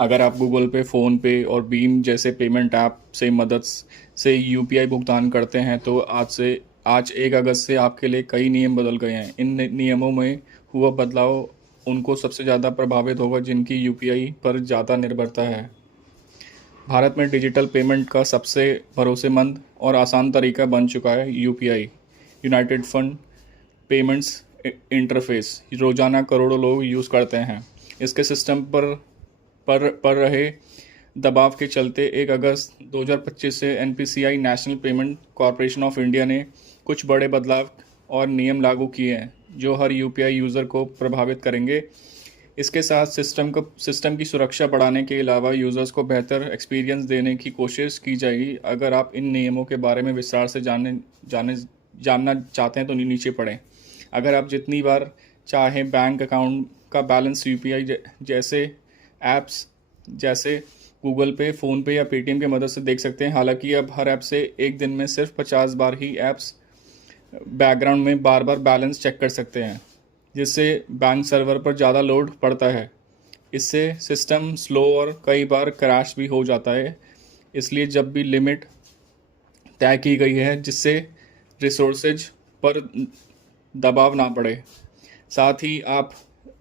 अगर आप गूगल पे, फ़ोनपे और भीम जैसे पेमेंट ऐप से मदद से यूपीआई भुगतान करते हैं तो आज 1 अगस्त से आपके लिए कई नियम बदल गए हैं। इन नियमों में हुआ बदलाव उनको सबसे ज़्यादा प्रभावित होगा जिनकी यूपीआई पर ज़्यादा निर्भरता है। भारत में डिजिटल पेमेंट का सबसे भरोसेमंद और आसान तरीका बन चुका है UPI, United fund payments interface. रोज़ाना करोड़ों लोग यूज़ करते हैं। इसके सिस्टम पर रहे दबाव के चलते 1 अगस्त 2025 से NPCI national payment corporation of India ने कुछ बड़े बदलाव और नियम लागू किए हैं जो हर यूपीआई यूज़र को प्रभावित करेंगे। इसके साथ सिस्टम की सुरक्षा बढ़ाने के अलावा यूज़र्स को बेहतर एक्सपीरियंस देने की कोशिश की जाएगी। अगर आप इन नियमों के बारे में विस्तार से जानना चाहते हैं तो नीचे पढ़ें। अगर आप जितनी बार चाहें बैंक अकाउंट का बैलेंस यूपीआई जैसे ऐप्स जैसे गूगल पे, फ़ोनपे या पेटीएम की मदद से देख सकते हैं। हालांकि अब हर ऐप से एक दिन में सिर्फ 50 बार ही ऐप्स बैकग्राउंड में बार बार बैलेंस चेक कर सकते हैं, जिससे बैंक सर्वर पर ज़्यादा लोड पड़ता है। इससे सिस्टम स्लो और कई बार क्रैश भी हो जाता है। इसलिए जब भी लिमिट तय की गई है जिससे रिसोर्सेज पर दबाव ना पड़े। साथ ही आप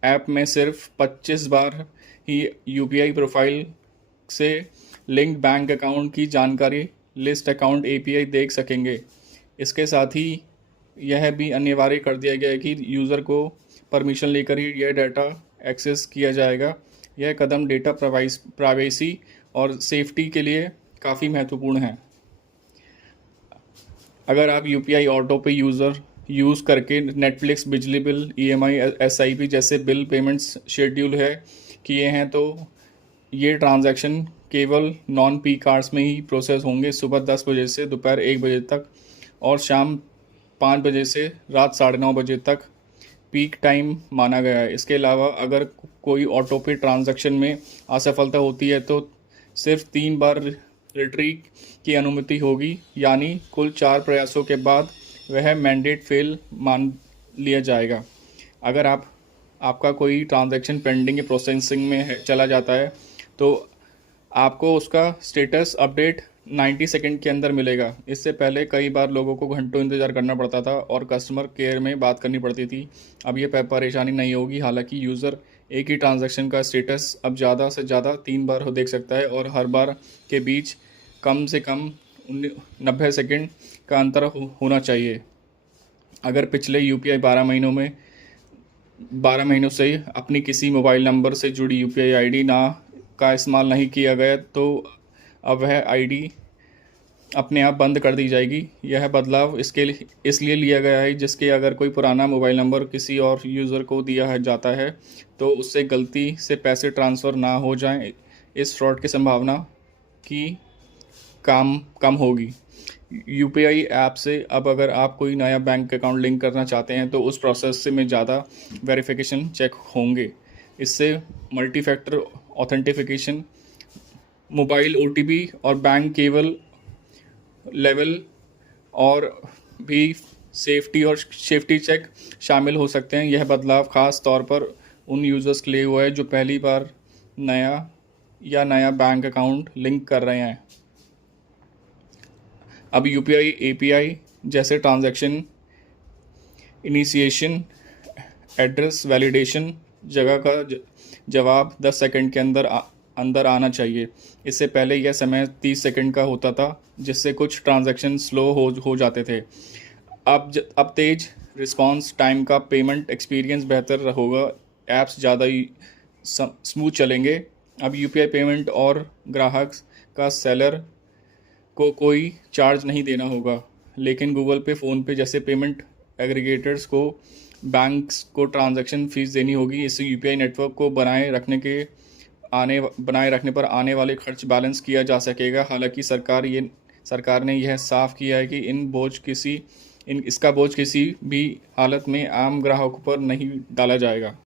ऐप में सिर्फ 25 बार ही यूपीआई प्रोफाइल से लिंक्ड बैंक अकाउंट की जानकारी लिस्ट अकाउंट एपीआई देख सकेंगे। इसके साथ ही यह भी अनिवार्य कर दिया गया है कि यूज़र को परमिशन लेकर ही यह डाटा एक्सेस किया जाएगा। यह कदम डेटा प्राइवेसी और सेफ्टी के लिए काफ़ी महत्वपूर्ण है। अगर आप यूपीआई ऑटो पे यूज़ करके नेटफ्लिक्स, बिजली बिल, ईएमआई, एसआईपी जैसे बिल पेमेंट्स शेड्यूल किए हैं तो ये ट्रांजैक्शन केवल नॉन पीक आवर्स में ही प्रोसेस होंगे, सुबह 10 बजे से दोपहर 1 बजे तक और शाम 5 बजे से रात 9:30 बजे तक पीक टाइम माना गया है। इसके अलावा अगर कोई ऑटो पे ट्रांजैक्शन में असफलता होती है तो सिर्फ 3 बार रिट्रीट की अनुमति होगी, यानी कुल 4 प्रयासों के बाद वह मैंडेट फेल मान लिया जाएगा। अगर आपका कोई ट्रांजैक्शन पेंडिंग या प्रोसेसिंग में चला जाता है तो आपको उसका स्टेटस अपडेट 90 सेकंड के अंदर मिलेगा। इससे पहले कई बार लोगों को घंटों इंतज़ार करना पड़ता था और कस्टमर केयर में बात करनी पड़ती थी। अब ये परेशानी नहीं होगी। हालांकि यूज़र एक ही ट्रांजैक्शन का स्टेटस अब ज़्यादा से ज़्यादा 3 बार देख सकता है और हर बार के बीच कम से कम 90 सेकंड का अंतर होना चाहिए। अगर पिछले यूपीआई 12 महीनों से अपनी किसी मोबाइल नंबर से जुड़ी यूपीआई आईडी का इस्तेमाल नहीं किया गया तो अब वह आईडी अपने आप बंद कर दी जाएगी। यह बदलाव इसलिए लिया गया है जिसके अगर कोई पुराना मोबाइल नंबर किसी और यूज़र को दिया जाता है तो उससे गलती से पैसे ट्रांसफ़र ना हो जाएं। इस फ्रॉड की संभावना की कम होगी। यूपीआई ऐप से अब अगर आप कोई नया बैंक अकाउंट लिंक करना चाहते हैं तो उस प्रोसेस से में ज़्यादा वेरिफिकेशन चेक होंगे। इससे multi factor authentication, mobile OTP और बैंक केवल लेवल और भी सेफ्टी चेक शामिल हो सकते हैं। यह बदलाव ख़ास तौर पर उन यूज़र्स के लिए हुआ है जो पहली बार नया बैंक अकाउंट लिंक कर रहे हैं। अब यूपीआई एपीआई जैसे ट्रांजैक्शन इनिशिएशन, एड्रेस वैलिडेशन जगह का जवाब 10 सेकंड के अंदर आना चाहिए। इससे पहले यह समय 30 सेकंड का होता था जिससे कुछ ट्रांजैक्शन स्लो हो जाते थे। अब तेज रिस्पांस टाइम का पेमेंट एक्सपीरियंस बेहतर होगा। ऐप्स ज़्यादा ही स्मूथ चलेंगे। अब यूपीआई पेमेंट और ग्राहक का सेलर को कोई चार्ज नहीं देना होगा, लेकिन गूगल पे, फ़ोनपे जैसे पेमेंट एग्रीगेटर्स को बैंक्स को ट्रांजैक्शन फ़ीस देनी होगी। इससे यूपीआई नेटवर्क को बनाए रखने पर आने वाले खर्च बैलेंस किया जा सकेगा। हालांकि सरकार ने यह साफ किया है कि इसका बोझ किसी भी हालत में आम ग्राहकों पर नहीं डाला जाएगा।